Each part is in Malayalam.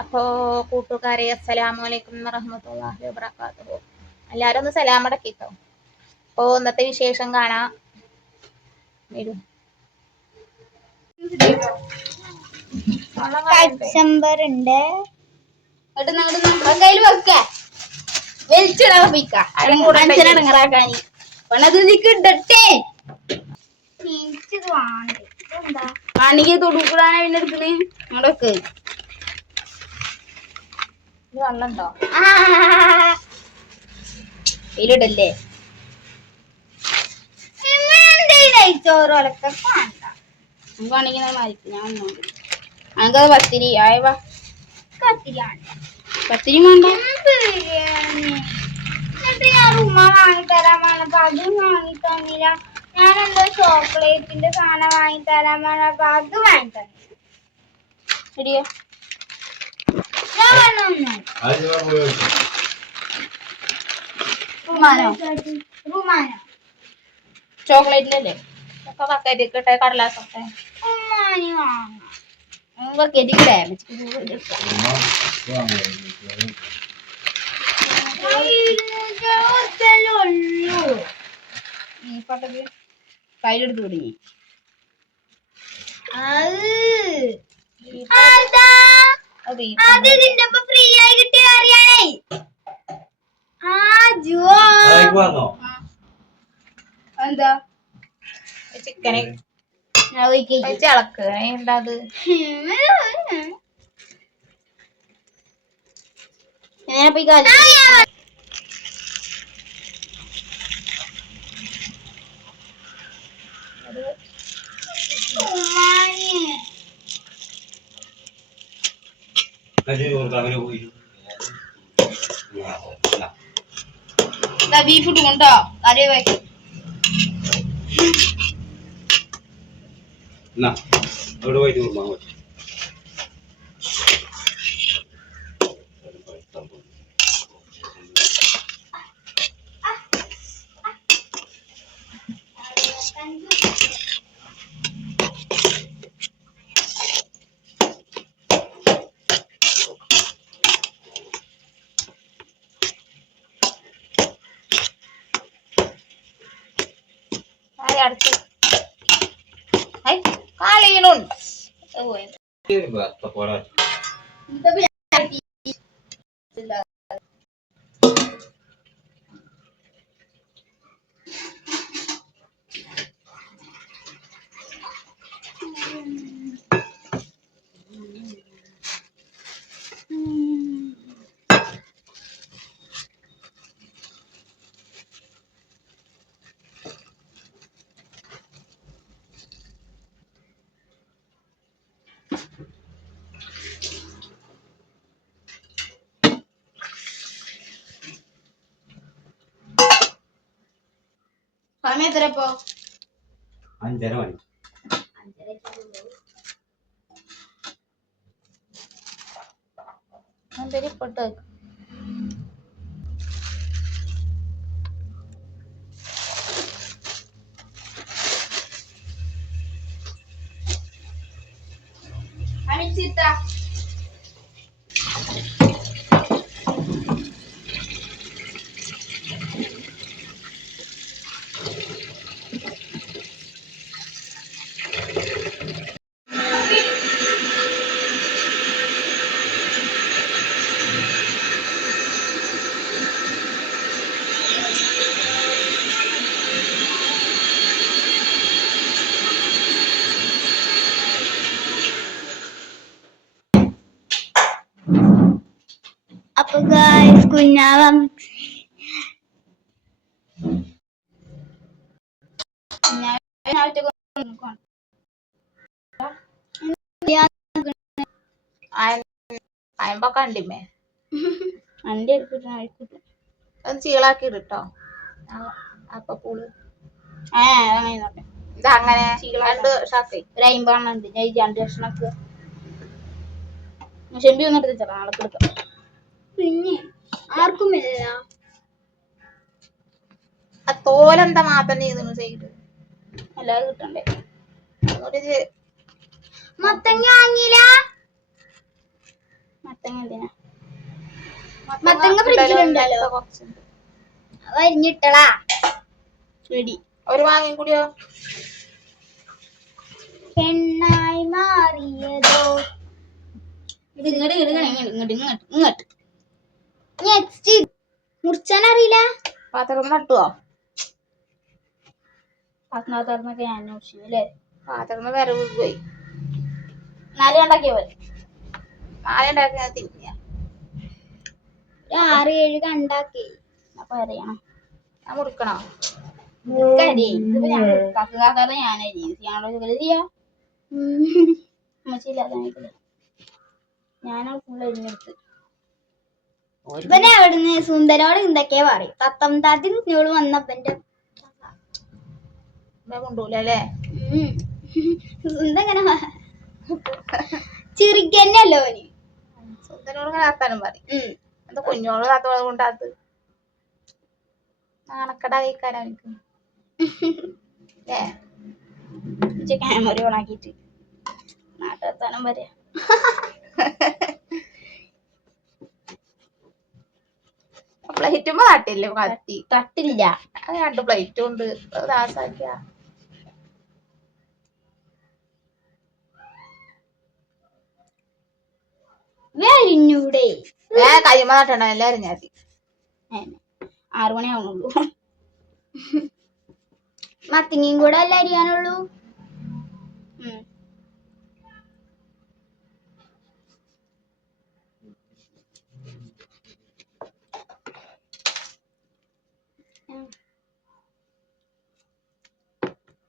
അപ്പോ കൂട്ടുകാരെ അസ്സലാമു അലൈക്കും വറഹ്മത്തുള്ളാഹി വബറകാതുഹു. എല്ലാരും ഒന്ന് സലാം അടക്കിട്ടോ. അപ്പോ ഇന്നത്തെ വിശേഷം കാണാം. വരും കച്ചമ്പറുണ്ട് കയ്യിൽ വെക്ക വലിച്ചിടാൻ ഇടട്ടെ വാണിക്ക് തൊടുക്കൂടാനാ പിന്നെ എടുക്കണേ ഇങ്ങോട്ടൊക്കെ വെള്ളണ്ടോ ഇതിലിടല്ലേ ചോറൊക്കെ വേണമെങ്കിൽ മാറിക്കും ഞാൻ ഒന്നുണ്ട് ഞങ്ങൾക്കത് പത്തിരി ആയവാ പത്തിരി വേണ്ട എന്നിട്ട് ഞാൻ ഉമ്മ വാങ്ങിത്തരാൻ പറഞ്ഞപ്പോ അതും വാങ്ങിത്തന്നില്ല. ഞാനെന്തോ ചോക്ലേറ്റിന്റെ സാധനം വാങ്ങിത്തരാൻ പറഞ്ഞപ്പോ അത് വാങ്ങിത്തന്നു. ശരിയോ റുമാനോ ചോക്ലേറ്റിലല്ലേ ഒക്കെ ബക്കറ്റിക്കട്ടെ കടലാസൊക്കെ ഉമ്മാനി വാങ്ങാം ബക്കറ്റിക്കടേ കയ്യിലെടുത്ത് തുടങ്ങി അത് ഇതിന്റെ ഒപ്പം ഫ്രീ ആയി കിട്ടിയ കാര്യാണേ. എന്താ ചിക്കന് ഇളക്ക് എന്താ അത് ബീഫ് ഇട്ടുകൊണ്ടോ കറി വയ്ക്കും അവിടെ പോയിട്ട് കൊടുക്കാൻ പറ്റും. അടുത്ത് കളീനുണ്ട് സമയം എത്രപ്പോ 5:30 മണി. പെട്ട് അണിച്ചിട്ടാ അപ്പൊ ഗായ്സ് കുഞ്ഞാവം അയമ്പൊക്കെ കണ്ടിമേ അന്റെ എടുത്തിട്ട് അത് ചീളാക്കി ഇട്ടോ അപ്പൊ പൂള് അങ്ങനെ ഇതങ്ങനെ രണ്ട് ഷാക്കി ഒരു 50 ഉണ്ട് ഞാൻ 2 കഷ്ണക്ക് ചെമ്പി വന്നിട്ട് വെച്ചാ നാളെ കൊടുക്കാം. പിന്നെ ആർക്കും ഇല്ല ആ തോലെന്താ മാത്രം ചെയ്തു ചെയ്ത് അല്ലാതെ കിട്ടണ്ടേ ഒരു മത്തങ്ങ വാങ്ങിയില്ല മത്തങ്ങ എന്തിനാ? മത്തങ്ങ ഫ്രിഡ്ജിലുണ്ടല്ലോ. കുറച്ചുണ്ട്. വരിഞ്ഞിട്ടളാ റെഡി. ഒരു മാങ്ങയും കൂടിയോ? പെണ്ണായി മാറിയതോ. ഇത് ഇങ്ങോട്ട് നെക്സ്റ്റ് മുറിച്ചാൻ അറിയില്ല. പാത്രം നട്ടുവോ? പാത്രന്നൊക്കെ ഞാൻ മുറിച്ചു അല്ലേ. പാത്രം വരവ് പോയി. 4 ഉണ്ടാക്കിയ പോലെ 4 ഉണ്ടാക്കി തിരിഞ്ഞ 6-7 കണ്ടാക്കി. അപ്പൊ അറിയണം ഞാൻ മുറിക്കണോ? ഇതിപ്പോ ഞാൻ കാക്കാതെ ഞാനോ ഞാനാ ഫുൾ അരിഞ്ഞെടുത്ത്. ഇവനെ അവിടുന്ന് സുന്ദരോട് എന്തൊക്കെയാ പറയും. തത്തം താത്തി കുഞ്ഞോള് വന്നപ്പന്റെ കൊണ്ടൂലേ? സുന്ദങ്ങനെ ചിരിക്കന്നല്ലോ ഓന്. സുന്ദരോട് കാത്താനും പറയും. എന്താ കുഞ്ഞോള് കാത്തോളെ കൊണ്ടാത്ത് നാണക്കട കഴിക്കാനാ എനിക്ക്. ക്യാമറ ഓൺ ആക്കിട്ട് നാട്ടെത്താനും പറയാ. പ്ലേറ്റുമ്പോ തട്ടില്ലേ? കത്തി തട്ടില്ല. അത് 2 പ്ലേറ്റും ഉണ്ട്. ദാസാക്കിയ വേരിഞ്ഞൂടെ കൈമ നട്ടണ എല്ലാരും ഞാൻ 6 മണിയാവുന്നുള്ളൂ. മത്തിങ്ങയും കൂടെ അല്ല അരിയാനുള്ളൂ.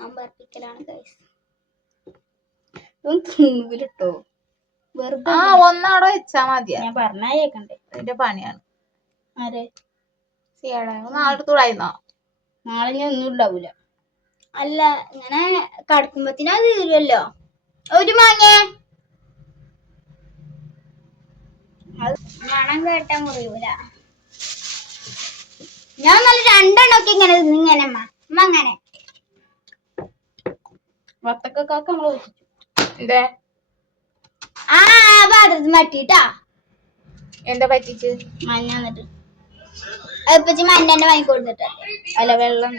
നമ്പർപ്പിക്കലാണ് ഗൈസ്. ട്ടോ വെറുതെ ഒന്നവിടെ വെച്ചാ മതിയാ. ഞാൻ പറഞ്ഞേക്കണ്ടേ അതിന്റെ പണിയാണ്. ആരെ നാളെ തുടായിരുന്നോ? നാളെ ഞാൻ ഒന്നും ഉണ്ടാവൂല. അല്ല ഇങ്ങനെ കടക്കുമ്പത്തിനാ തീരുമല്ലോ. ഒരു മാങ്ങ മണം കേട്ടാ മുറിയൂല. ഞാൻ നല്ല 2 എണ്ണൊക്കെ ഇങ്ങനെ ഇങ്ങനെ അങ്ങനെ വത്തക്കാക്ക നമ്മള് എന്തേ പാത്രത്തിൽ മട്ടിട്ടാ. എന്താ പറ്റിച്ച്? മഞ്ഞ എന്നിട്ട് ഇപ്പച്ചി മഞ്ഞ വാങ്ങിക്കൊടുത്തിട്ടേ. അല്ല വെള്ളം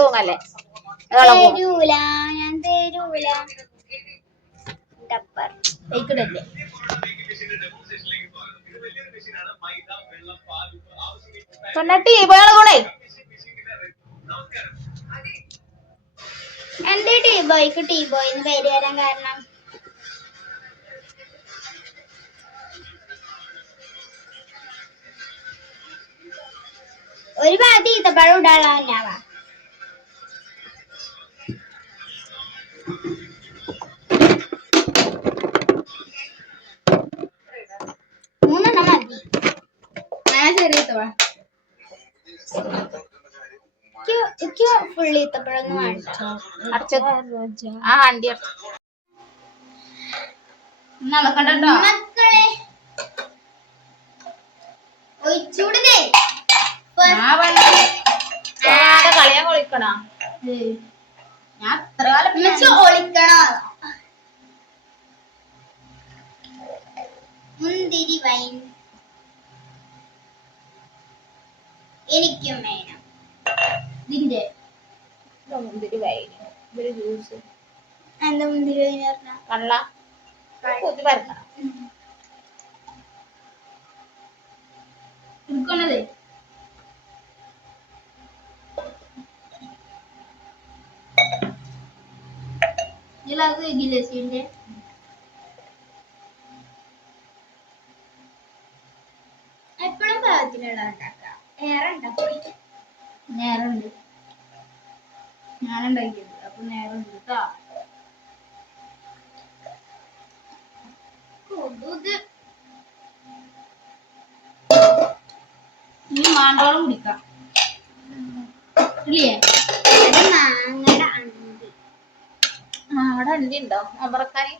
തൂങ്ങല്ലേ? തരൂല ഞാൻ തരൂല. ഡപ്പർ വെക്കിടല്ലേ. എന്റെ ടീബോയ്ക്ക് ടീബോയ് എന്ന് പേര് വരാൻ കാരണം ഒരു ഭാഗത്ത് ഈത്തപ്പഴം ഇടാനുള്ള ഞാവാ. മൂന്നെണ്ണം മതി. ഫുൾ ഈത്തപ്പഴൊന്നും വേണ്ട. മക്കളെ ഒഴിച്ചൂടേ കളിയാൻ കൊളിക്കണ ഞാൻ അത്ര കാലം ഒളിക്കണോ. മുന്തിരി വൈൻ എനിക്കും വേണം. ഇതിന്റെ മുന്തിരി വൈന് ഒരു ജ്യൂസ്. എന്താ മുന്തിരി വൈൻ പറഞ്ഞ കള്ള കൂത്തി പരക്കണം. എടുക്കണത് ഗിലസിന്റെ എപ്പോഴും പാകത്തിനുള്ള ഉണ്ടാക്കാം. ഏറെ ഉണ്ടാക്കി നേരമുണ്ട്. ഞാനുണ്ടാക്കിയത് അപ്പൊ നേരമുണ്ട് കേട്ടോ. ഇനി മാണ്ടോളം കുടിക്കാം ഇല്ലേ? മാങ്ങയുടെ അണ്ടി. അവിടെ അണ്ടി ഉണ്ടോ? അമ്പറക്കാനി